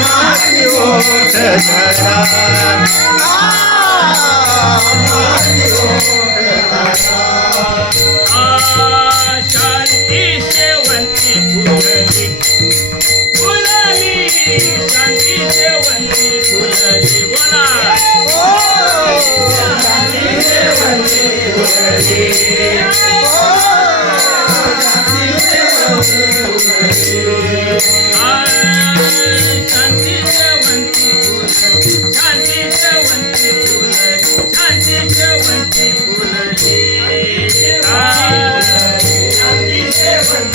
मारी ओठ धरा मारी ओठ धरा शांती शेवंती फुलली. फुलली शांती शेवंती फुलली. बोला. शांती शेवंती फुलली.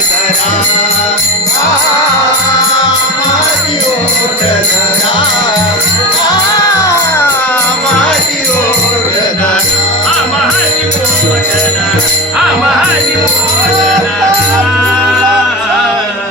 धरा